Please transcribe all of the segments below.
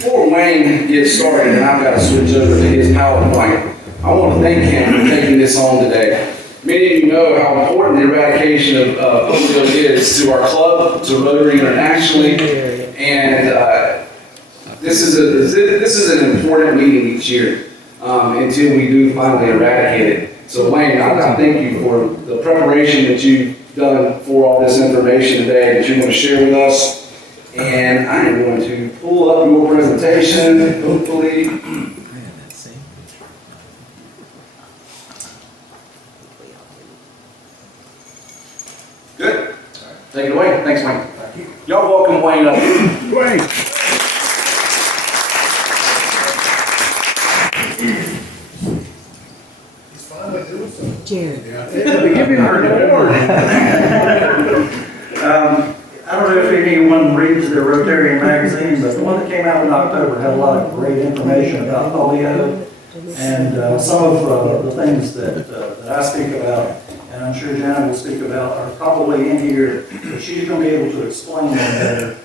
Before Wayne gets started, and I've got to switch over to his PowerPoint, I want to thank him for taking this on today. Many of you know how important the eradication of polio is to our club, to Rotary internationally, and this is an important meeting each year until we do finally eradicate it. So Wayne, I thank you for the preparation that you've done for all this information today that you're going to share with us. And I am going to pull up your presentation, hopefully. Good. Take it away. Thanks, Wayne. Thank you. Y'all welcome Wayne up. Wayne. He's finally doing something. Jared. Give me her award. I don't know if anyone reads the Rotarian magazine, but the one that came out in October had a lot of great information about polio. And some of the things that I speak about, and I'm sure Jana will speak about, are probably in here, but she's going to be able to explain them better.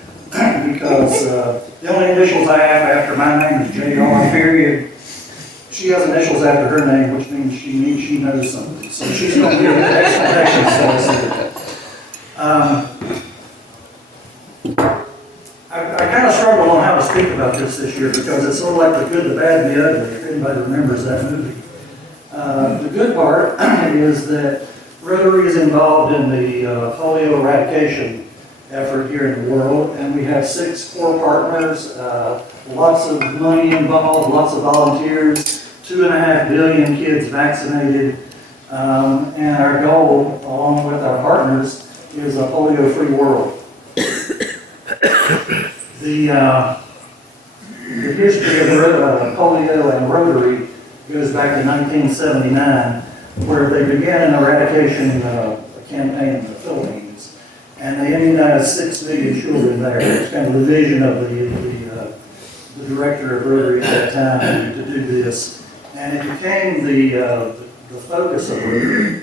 Because the only initials I have after my name is JR, period. She has initials after her name, which means she knows something. So she's going to give explanations for us. I kind of struggle on how to speak about this year because it's sort of like The Good, the Bad, and the Ugly, if anybody remembers that movie. The good part is that Rotary is involved in the polio eradication effort here in the world, and we have 6 core partners, lots of money involved, lots of volunteers, 2.5 billion kids vaccinated, and our goal, along with our partners, is a polio-free world. The history of polio and Rotary goes back to 1979, where they began an eradication campaign in the Philippines, and they immunized 6 million children there. It's kind of the vision of the director of Rotary at that time to do this, and it became the focus of Rotary.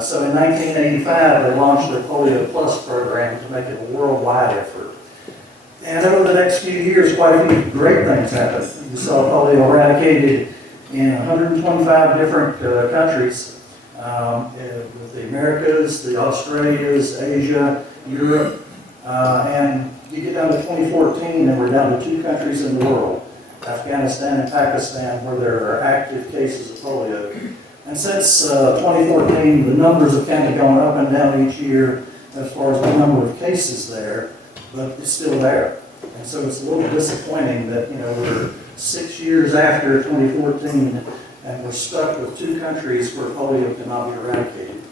So in 1985, they launched their Polio Plus program to make it a worldwide effort. And over the next few years, quite a few great things happened. You saw polio eradicated in 125 different countries, with the Americas, the Australias, Asia, Europe, and you get down to 2014 and we're down to 2 countries in the world, Afghanistan and Pakistan, where there are active cases of polio. And since 2014, the numbers have kind of gone up and down each year as far as the number of cases there, but it's still there. And so it's a little disappointing that, we're 6 years after 2014 and we're stuck with 2 countries where polio cannot be eradicated.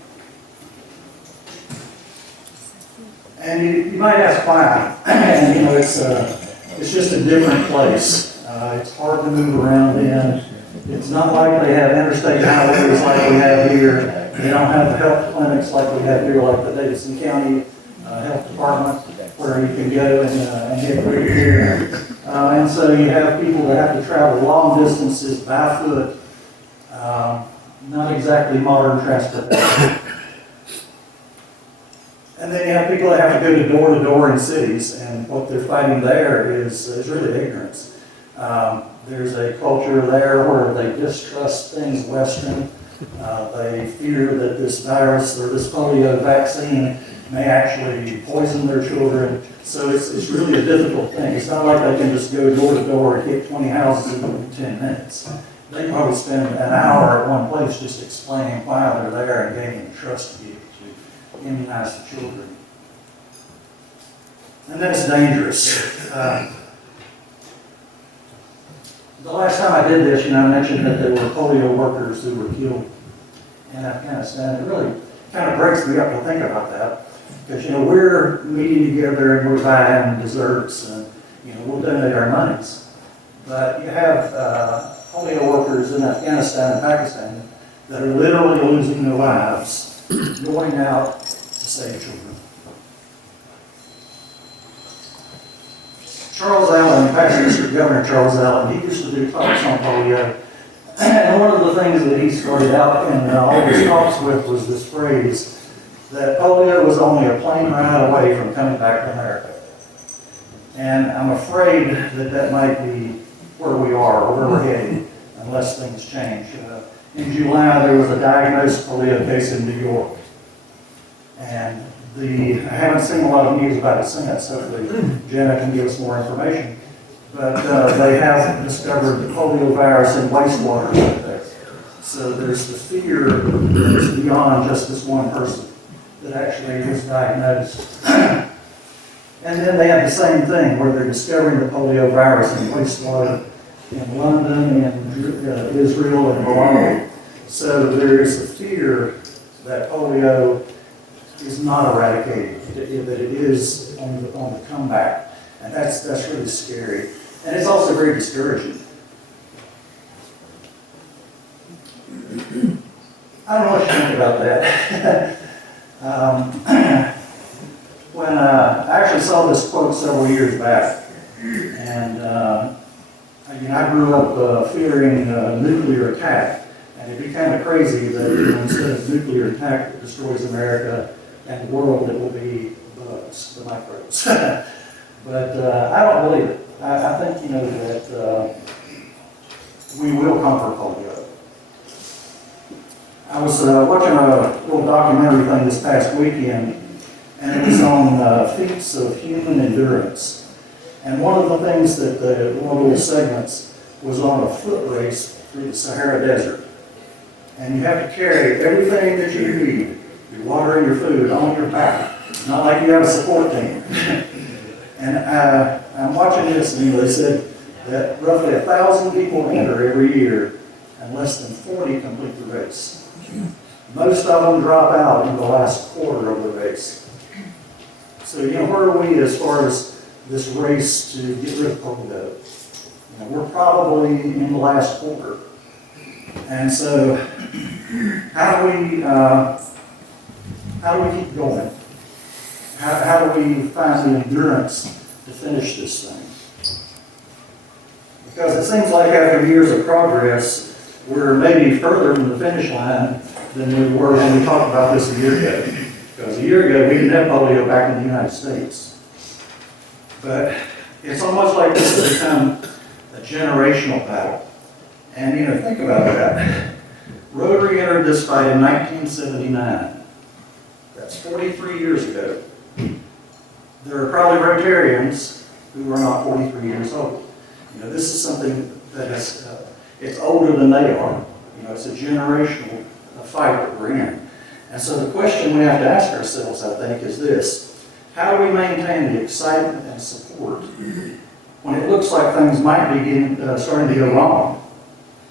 And you might ask why. And it's just a different place. It's hard to move around in. It's not like they have interstate highways like we have here. They don't have the health clinics like we have here, like the Davidson County Health Department, where you can go and get great care. And so you have people that have to travel long distances by foot, not exactly modern transportation. And then you have people that have to go to door in cities, and what they're fighting there is really ignorance. There's a culture there where they distrust things Western. They fear that this virus or this polio vaccine may actually poison their children. So it's really a difficult thing. It's not like they can just go door to door and hit 20 houses in 10 minutes. They probably spend an hour at one place just explaining why they're there and gaining trust to be able to immunize the children. And then it's dangerous. The last time I did this, I mentioned that there were polio workers who were killed in Afghanistan. It really kind of breaks me up to think about that. Because, we're meeting together and we're buying desserts and, we'll donate our monies. But you have polio workers in Afghanistan and Pakistan that are literally losing their lives, going out to save children. Charles Allen, past District Governor Charles Allen, he used to do talks on polio. And one of the things that he started out in all his talks with was this phrase that polio was only a plane ride away from coming back to America. And I'm afraid that that might be where we are, or where we're heading, unless things change. In July, there was a diagnosed polio case in New York. And I haven't seen a lot of news about it since. Hopefully, Jana can give us more information. But they have discovered the polio virus in wastewater out there. So there's the fear that it's beyond just this one person that actually is diagnosed. And then they have the same thing where they're discovering the polio virus in wastewater in London, in Israel, and Malawi. So there is a fear that polio is not eradicated, that it is on the comeback. And that's really scary. And it's also very discouraging. I don't know what you think about that. When I actually saw this quote several years back, and I grew up fearing nuclear attack, and it became kind of crazy that instead of nuclear attack that destroys America and the world, it will be bugs, the microbes. But I don't believe it. I think, that we will conquer polio. I was watching a little documentary thing this past weekend, and it was on feats of human endurance. And one of the things that one of the little segments was on a foot race through the Sahara Desert. And you have to carry everything that you need, your water and your food, on your back. Not like you have a support team. And I'm watching this, and they said that roughly 1,000 people enter every year, and less than 40 complete the race. Most of them drop out in the last quarter of the race. So, where are we as far as this race to get rid of polio? We're probably in the last quarter. And so, how do we keep going? How do we find the endurance to finish this thing? Because it seems like after years of progress, we're maybe further from the finish line than we were when we talked about this a year ago. Because a year ago, we didn't have polio back in the United States. But it's almost like this has become a generational battle. And, think about that. Rotary entered this fight in 1979. That's 43 years ago. There are probably Rotarians who are not 43 years old. This is something that it's older than they are. It's a generational fight that we're in. And so the question we have to ask ourselves, I think, is this: how do we maintain the excitement and support when it looks like things might be starting to go wrong,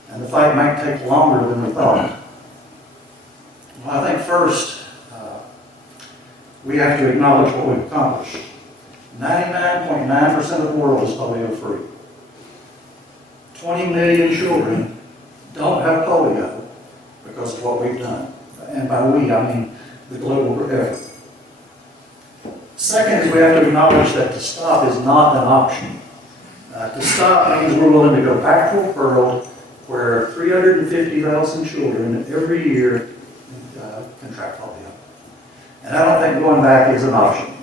and the fight might take longer than we thought? Well, I think first, we have to acknowledge what we've accomplished. 99.9% of the world is polio free. 20 million children don't have polio because of what we've done. And by we, I mean the global effort. Second is we have to acknowledge that to stop is not an option. To stop means we're willing to go back to a world where 350,000 children every year contract polio. And I don't think going back is an option.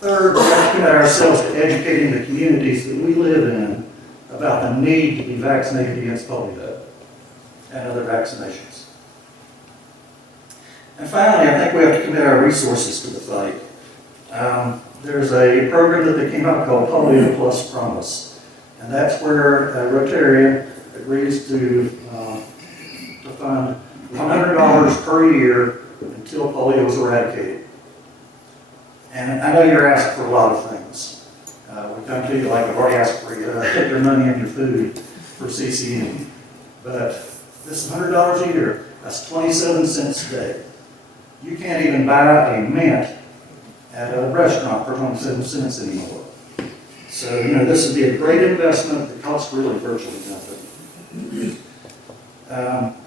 Third, we have to commit ourselves to educating the communities that we live in about the need to be vaccinated against polio and other vaccinations. And finally, I think we have to commit our resources to the fight. There's a program that they came out called Polio Plus Promise, and that's where a Rotarian agrees to fund $100 per year until polio is eradicated. And I know you're asking for a lot of things. We come to you like I've already asked for you to put your money in your food for CCN. But this is $100 a year. That's 27 cents a day. You can't even buy a mint at a restaurant for 27 cents anymore. So, this would be a great investment that costs really virtually nothing.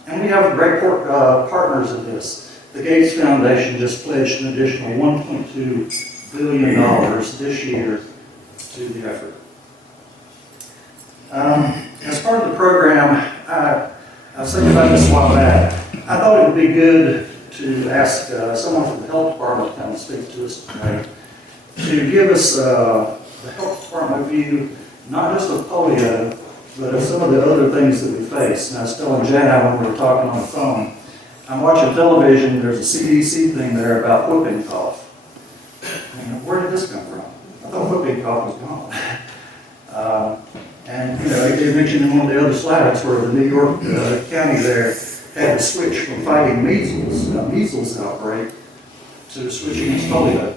And we have great partners in this. The Gates Foundation just pledged an additional $1.2 billion this year to the effort. As part of the program, I was thinking about this a while back. I thought it would be good to ask someone from the health department to come and speak to us tonight. to give us the health department view, not just of polio, but of some of the other things that we face. And I was telling Jana when we were talking on the phone, I'm watching television, there's a CDC thing there about whooping cough. And where did this come from? I thought whooping cough was gone. And, you know, they mentioned in one of the other slides where the New York County there had to switch from fighting measles, a measles outbreak, to switching against polio.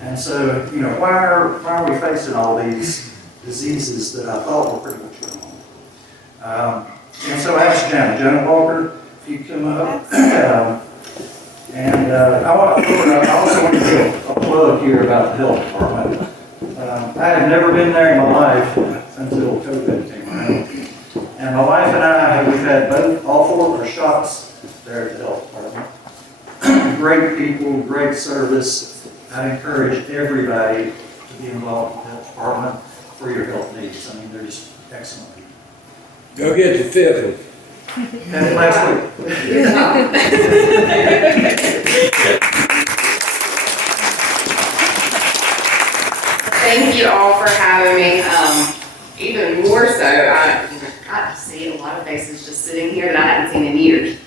And so, you know, why are we facing all these diseases that I thought were pretty much going on? And so I asked Jana Walker, if you come up. I also want to give a plug here about the health department. I had never been there in my life until COVID came around. And my wife and I, we've had all four of our shots there at the health department. Great people, great service. I encourage everybody to be involved in the health department for your health needs. I mean, they're just excellent people. Go get the fifth one. And last week. Thank you all for having me. Even more so, I see a lot of faces just sitting here that I haven't seen in years.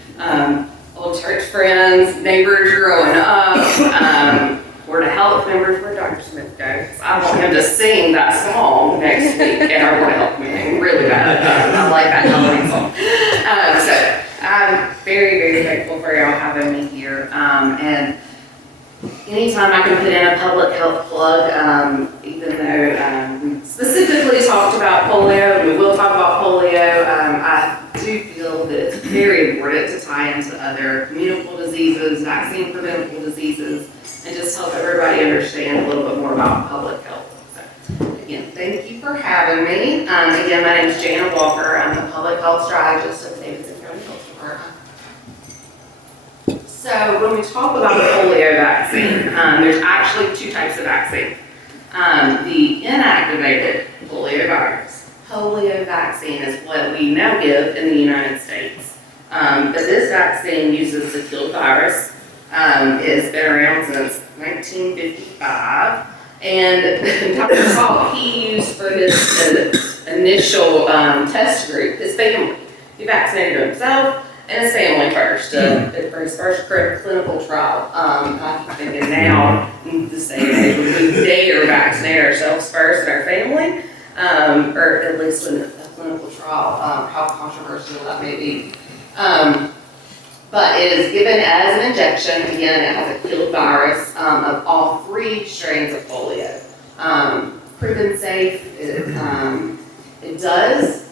Old church friends, neighbors growing up, Board of Health members, where Dr. Smith goes. I want him to sing that song next week at our Board of Health meeting, really bad. I like that holiday song. So I'm very, very thankful for y'all having me here. And anytime I can put in a public health plug, even though we specifically talked about polio, and we will talk about polio, I do feel that it's very important to tie into other communicable diseases, vaccine preventable diseases, and just help everybody understand a little bit more about public health. So, again, thank you for having me. Again, my name is Jana Walker. I'm the public health strategist of the Davidson County Health Department. So when we talk about the polio vaccine, there's actually two types of vaccine. The inactivated polio virus. Polio vaccine is what we now give in the United States. But this vaccine uses the killed virus. It's been around since 1955. And Dr. Salk, he used for his initial test group, his family. He vaccinated himself and his family first for his first clinical trial. I'm thinking now, in this day and age, we dare vaccinate ourselves first and our family, or at least in a clinical trial, how controversial that may be. But it is given as an injection. Again, it has a killed virus of all three strains of polio. Proven safe. It does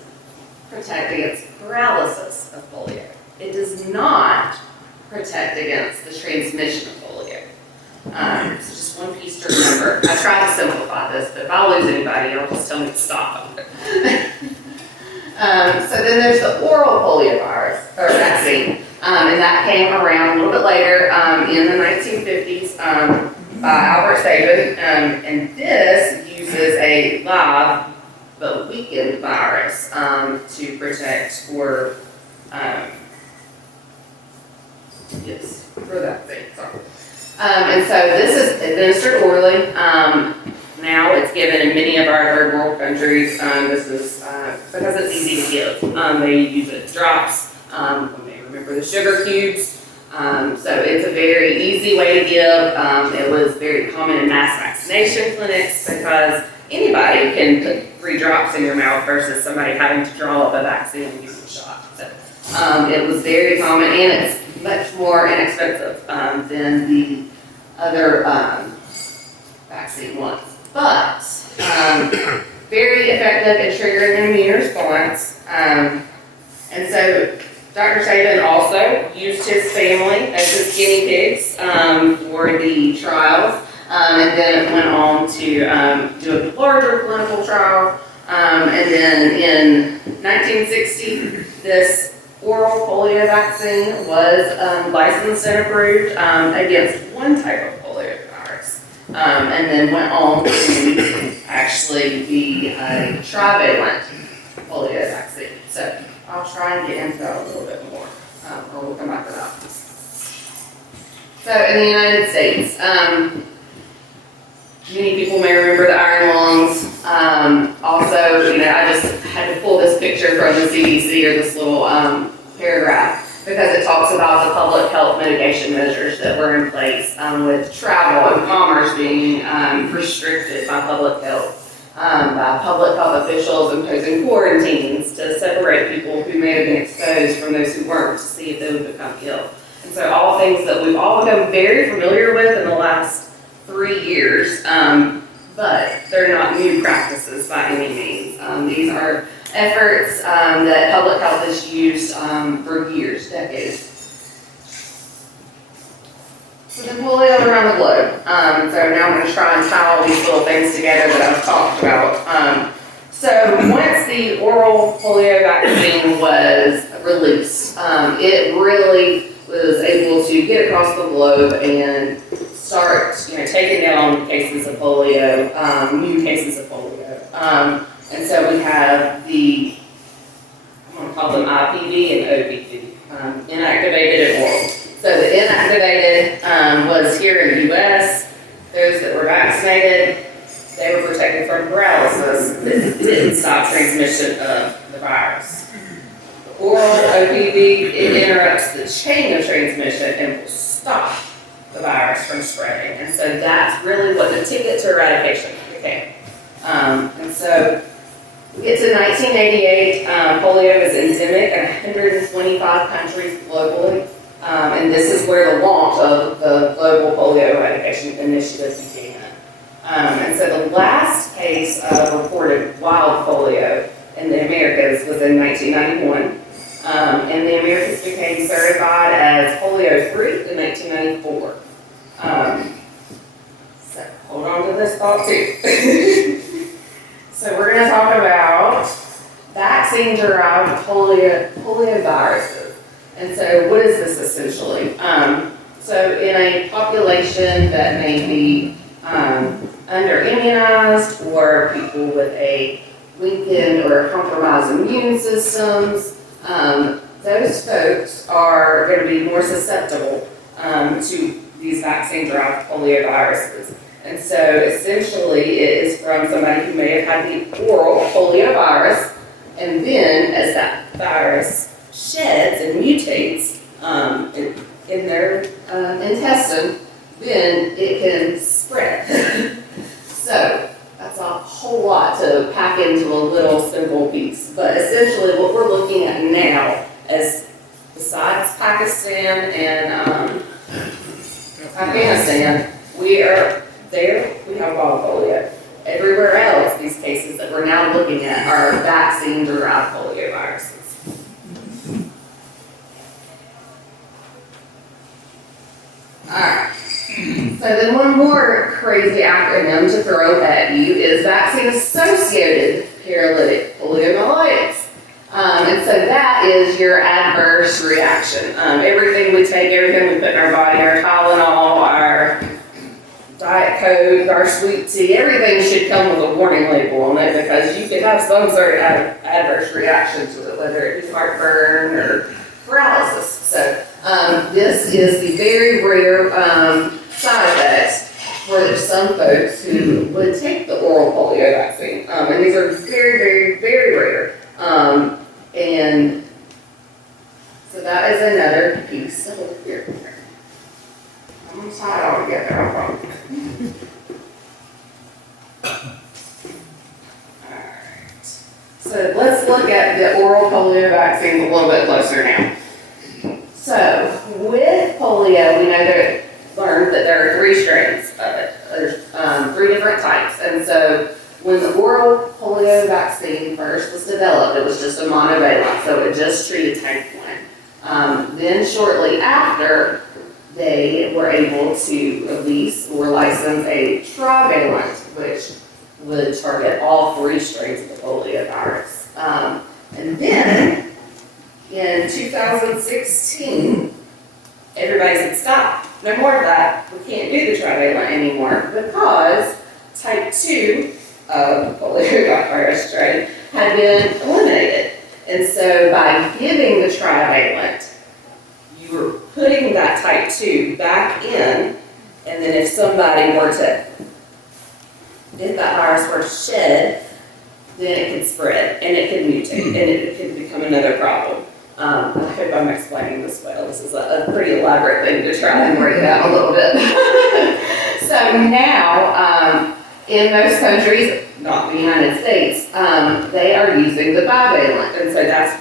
protect against paralysis of polio. It does not protect against the transmission of polio. So just one piece to remember. I tried to simplify this, but if I lose anybody, it'll just tell me to stop. So then there's the oral polio virus, or vaccine. And that came around a little bit later in the 1950s by Albert Sabin. And this uses a live but weakened virus to protect or for that thing. Sorry. And so this is administered orally. Now it's given in many of our third world countries. This is because it's easy to give. They use it as drops. You may remember the sugar cubes. So it's a very easy way to give. It was very common in mass vaccination clinics because anybody can put 3 drops in your mouth versus somebody having to draw up a vaccine and give you a shot. So it was very common, and it's much more inexpensive than the other vaccine ones. But very effective at triggering an immune response. And so Dr. Sabin also used his family as his guinea pigs for the trials. And then it went on to do a larger clinical trial. And then in 1960, this oral polio vaccine was licensed and approved against one type of polio virus. And then went on to actually be a trivalent polio vaccine. So I'll try and get into that a little bit more, or we'll come back to that. So in the United States, Many people may remember the iron lungs. Also, I just had to pull this picture from the CDC, or this little paragraph, because it talks about the public health mitigation measures that were in place with travel and commerce being restricted by public health officials imposing quarantines to separate people who may have been exposed from those who weren't, to see if they would become ill. And so all things that we've all become very familiar with in the last 3 years, but they're not new practices by any means. These are efforts that public health has used for years, decades. So the polio around the globe. So now I'm going to try and tie all these little things together that I've talked about. So once the oral polio vaccine was released, it really was able to get across the globe and start, taking down cases of polio, new cases of polio. And so we have I'm going to call them IPV and OPV, inactivated and oral. So the inactivated was here in the U.S. Those that were vaccinated, they were protected from paralysis. It didn't stop transmission of the virus. The oral OPV, it interrupts the chain of transmission and will stop the virus from spreading. And so that's really what the ticket to eradication became. And so we get to 1988, polio is endemic in 125 countries globally. And this is where the launch of the Global Polio Eradication Initiative began. And so the last case of reported wild polio in the Americas was in 1991. And the Americas became certified as polio-free in 1994. So hold on to this thought too. So we're going to talk about vaccine-derived polioviruses. And so what is this essentially? So in a population that may be under-immunized, or people with a weakened or compromised immune systems, those folks are going to be more susceptible to these vaccine-derived polioviruses. And so essentially it is from somebody who may have had the oral poliovirus, and then as that virus sheds and mutates in their intestine, then it can spread. So that's a whole lot to pack into a little simple piece. But essentially what we're looking at now is, besides Pakistan and Afghanistan, we have wild polio. Everywhere else, these cases that we're now looking at are vaccine-derived polioviruses. Alright, so then one more crazy acronym to throw at you is vaccine-associated paralytic poliomyelitis. And so that is your adverse reaction. Everything we take, everything we put in our body, our Tylenol, our Diet Coke, our sweet tea, everything should come with a warning label on it, because you could have some sort of adverse reaction to it, whether it be heartburn or paralysis. So this is the very rare side effects for some folks who would take the oral polio vaccine. And these are very, very, very rare. And so that is another piece of it here. I'm going to tie it all together, I promise. Alright. So let's look at the oral polio vaccines a little bit closer now. So with polio, we learned that there are 3 strains of it. There's 3 different types. And so when the oral polio vaccine first was developed, it was just a monovalent, so it just treated type 1. Then shortly after, they were able to release or license a trivalent, which would target all 3 strains of the polio virus. And then in 2016, everybody said, stop, no more of that. We can't do the trivalent anymore, because type 2 of the poliovirus strain had been eliminated. And so by giving the trivalent, you were putting that type 2 back in, and then if somebody were to if that virus were to shed, then it could spread and it could mutate and it could become another problem. I hope I'm explaining this well. This is a pretty elaborate thing to try and break down a little bit. So now, in most countries, not the United States, they are using the bivalent, and so that's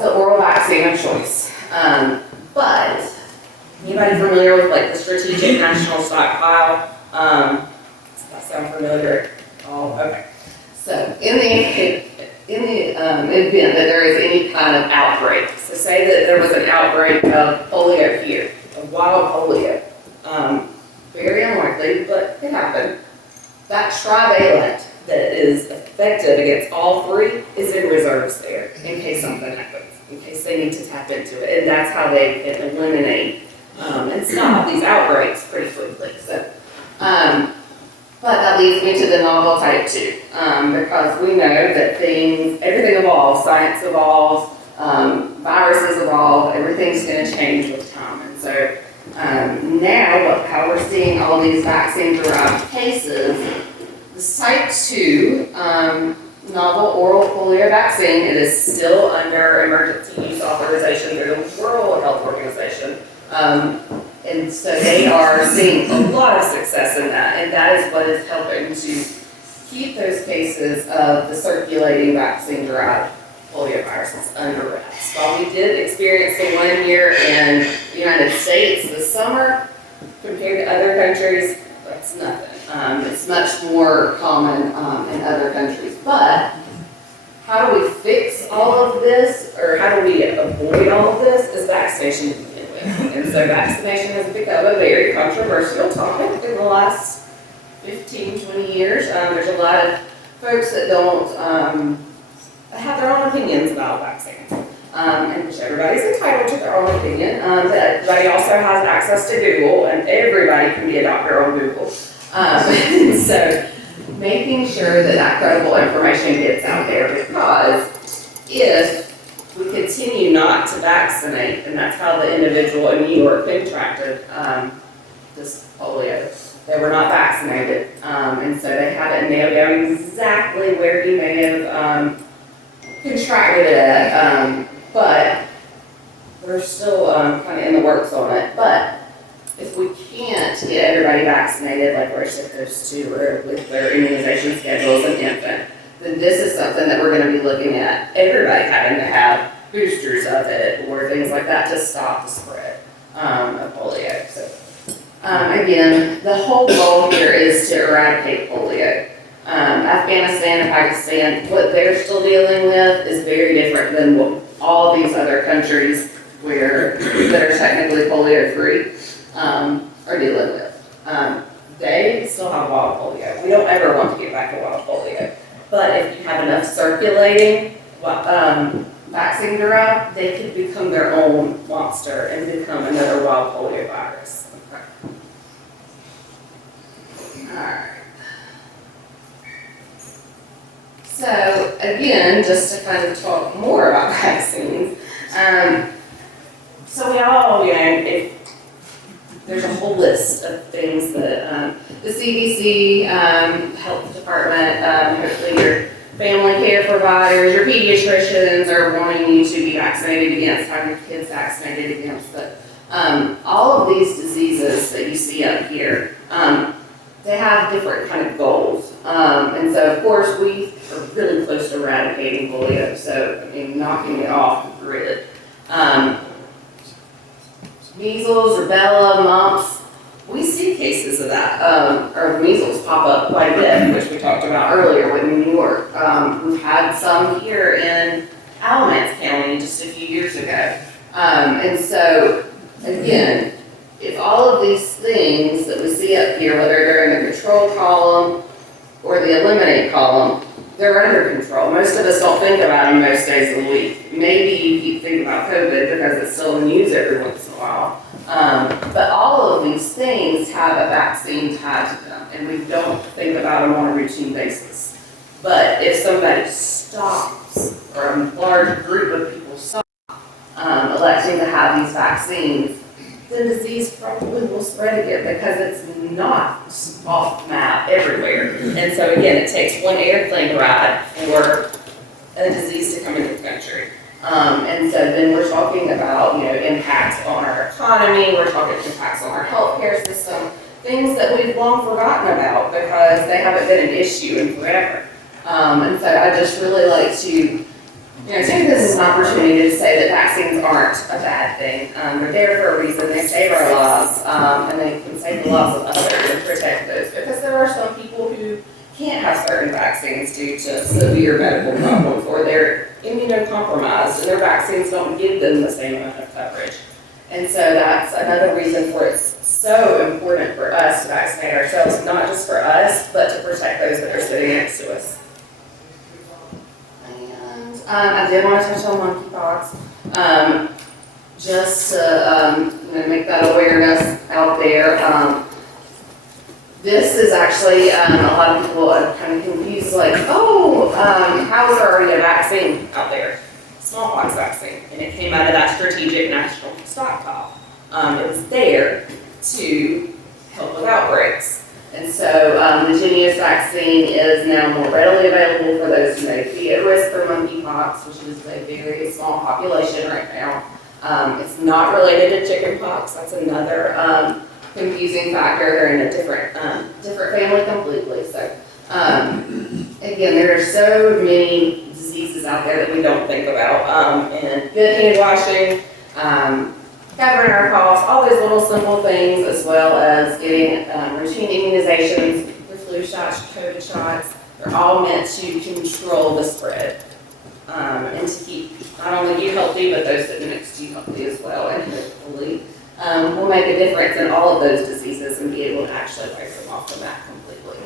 the oral vaccine of choice. But anybody familiar with like the Strategic National Stockpile? Does that sound familiar? Oh, okay. So in the event that there is any kind of outbreak, so say that there was an outbreak of polio here, of wild polio, very unlikely, but it happened. That trivalent that is effective against all three is in reserves there in case something happens, in case they need to tap into it, and that's how they can eliminate and stop these outbreaks pretty quickly. So, but that leads me to the novel type 2, because we know that everything evolves, science evolves, viruses evolve, everything's going to change with time. And so now, how we're seeing all these vaccine-derived cases, this type 2 novel oral polio vaccine, it is still under emergency use authorization through the World Health Organization. And so they are seeing a lot of success in that, and that is what is helping to keep those cases of the circulating vaccine-derived polio viruses under wraps. While we did experience the 1 year in the United States this summer, compared to other countries, that's nothing. It's much more common in other countries. But how do we fix all of this, or how do we avoid all of this, is vaccination to begin with. And so vaccination has become a very controversial topic in the last 15, 20 years. There's a lot of folks that don't have their own opinions about vaccines, and which everybody's entitled to their own opinion. But everybody also has access to Google, and everybody can be a doctor on Google. So making sure that that credible information gets out there, because if we continue not to vaccinate, and that's how the individual in New York contracted this polio. They were not vaccinated, and so they haven't nailed down exactly where he may have contracted it at, but we're still kind of in the works on it. But if we can't get everybody vaccinated like we're supposed to, or with their immunization schedules and infant, then this is something that we're going to be looking at everybody having to have boosters of it or things like that to stop the spread of polio. So again, the whole goal here is to eradicate polio. Afghanistan and Pakistan, what they're still dealing with is very different than what all these other countries that are technically polio free are dealing with. They still have wild polio. We don't ever want to get back to wild polio. But if you have enough circulating vaccine derived, they could become their own monster and become another wild polio virus. Okay. All right. So again, just to kind of talk more about vaccines, so we all, there's a whole list of things that the CDC, health department, hopefully your family care providers, your pediatricians are wanting you to be vaccinated against, have your kids vaccinated against. But all of these diseases that you see up here, they have different kind of goals. And so, of course, we are really close to eradicating polio, so, knocking it off the grid. Measles, rubella, mumps, we see cases of that, or measles pop up quite a bit, which we talked about earlier with New York. We've had some here in Alamance County just a few years ago. And so, again, if all of these things that we see up here, whether they're in the control column or the eliminate column, they're under control. Most of us don't think about them most days of the week. Maybe you keep thinking about COVID because it's still in the news every once in a while. But all of these things have a vaccine tied to them, and we don't think about them on a routine basis. But if somebody stops, or a large group of people stop electing to have these vaccines, the disease probably will spread again because it's not off the map everywhere. And so again, it takes one airplane ride for a disease to come into the country. And so then we're talking about, impacts on our economy, we're talking impacts on our healthcare system, things that we've long forgotten about because they haven't been an issue in forever. And so I just really like to, take this as an opportunity to say that vaccines aren't a bad thing. They're there for a reason, they save our lives, and they can save the lives of others and protect those because there are some people who can't have certain vaccines due to severe medical problems or they're immunocompromised and their vaccines don't give them the same amount of coverage. And so that's another reason for it's so important for us to vaccinate ourselves, not just for us, but to protect those that are sitting next to us. And I did want to touch on monkeypox, just to make that awareness out there. This is actually, a lot of people are kind of confused, like, how is there already a vaccine out there? Smallpox vaccine, and it came out of that strategic national stockpile. It was there to help with outbreaks. And so the Jenius vaccine is now more readily available for those who may be at risk for monkeypox, which is a very small population right now. It's not related to chickenpox. That's another confusing factor. They're in a different family completely. So again, there are so many diseases out there that we don't think about. And good hand washing, covering our coughs, all those little simple things, as well as getting routine immunizations, the flu shots, COVID shots, they're all meant to control the spread and to keep not only you healthy, but those sitting next to you healthy as well. And hopefully we'll make a difference in all of those diseases and be able to actually wipe them off the map completely.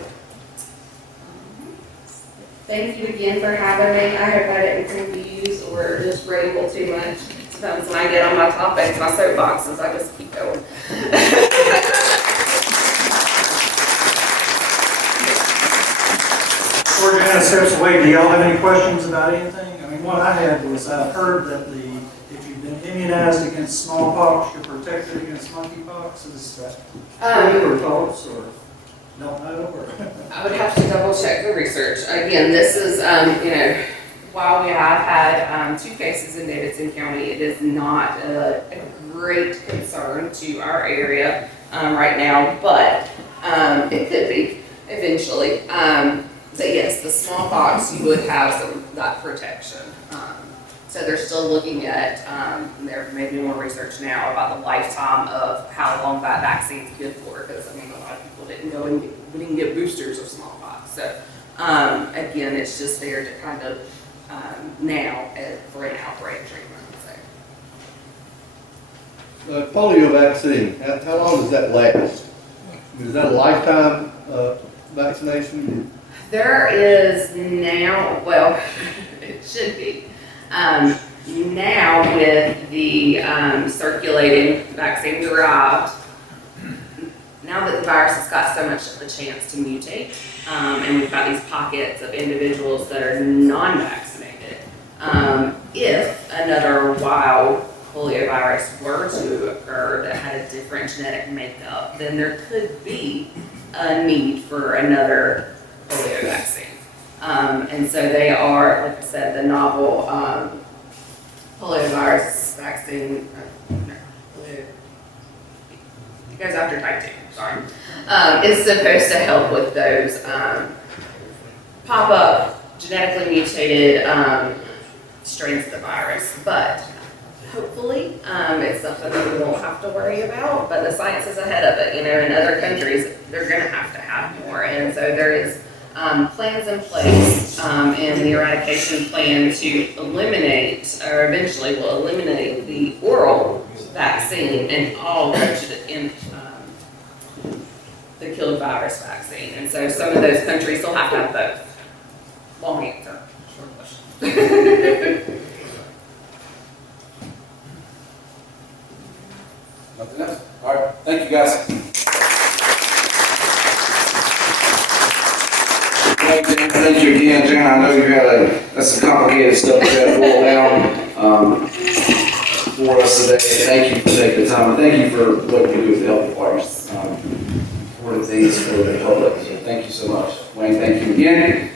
Thank you again for having me. I hope I didn't confuse or just ramble too much. Sometimes when I get on my topics, my soapboxes, I just keep going. Before Jana steps away, do y'all have any questions about anything? I mean, what I had was I've heard that if you've been immunized against smallpox, you're protected against monkeypox. Is that true or false or don't know? Or I would have to double check the research. Again, this is, while we have had 2 cases in Davidson County, it is not a great concern to our area right now, but it could be eventually. But yes, the smallpox, you would have that protection. So they're still looking at, there may be more research now about the lifetime of how long that vaccine's good for, because a lot of people didn't get boosters of smallpox. So again, it's just there to kind of now for an outbreak treatment. So. The polio vaccine, how long does that last? Is that a lifetime vaccination? There is now, well, it should be. Now with the circulating vaccine derived, now that the virus has got so much of a chance to mutate, and we've got these pockets of individuals that are non-vaccinated, if another wild polio virus were to occur that had a different genetic makeup, then there could be a need for another polio vaccine. And so they are, like I said, the novel poliovirus vaccine, it goes after type 2, sorry, is supposed to help with those pop-up, genetically mutated strains of the virus. But hopefully it's something that we won't have to worry about, but the science is ahead of it. In other countries, they're going to have more. And so there is plans in place in the eradication plan to eliminate, or eventually will eliminate the oral vaccine and all go to the killed virus vaccine. And so some of those countries will have to have both. Long answer, short question. Nothing else? All right, thank you guys. Thank you again, Jana. I know that's some complicated stuff you got to boil down. for us today. Thank you for taking the time, and thank you for what you do with the health department. Important things for the public. So thank you so much. Wayne, thank you again.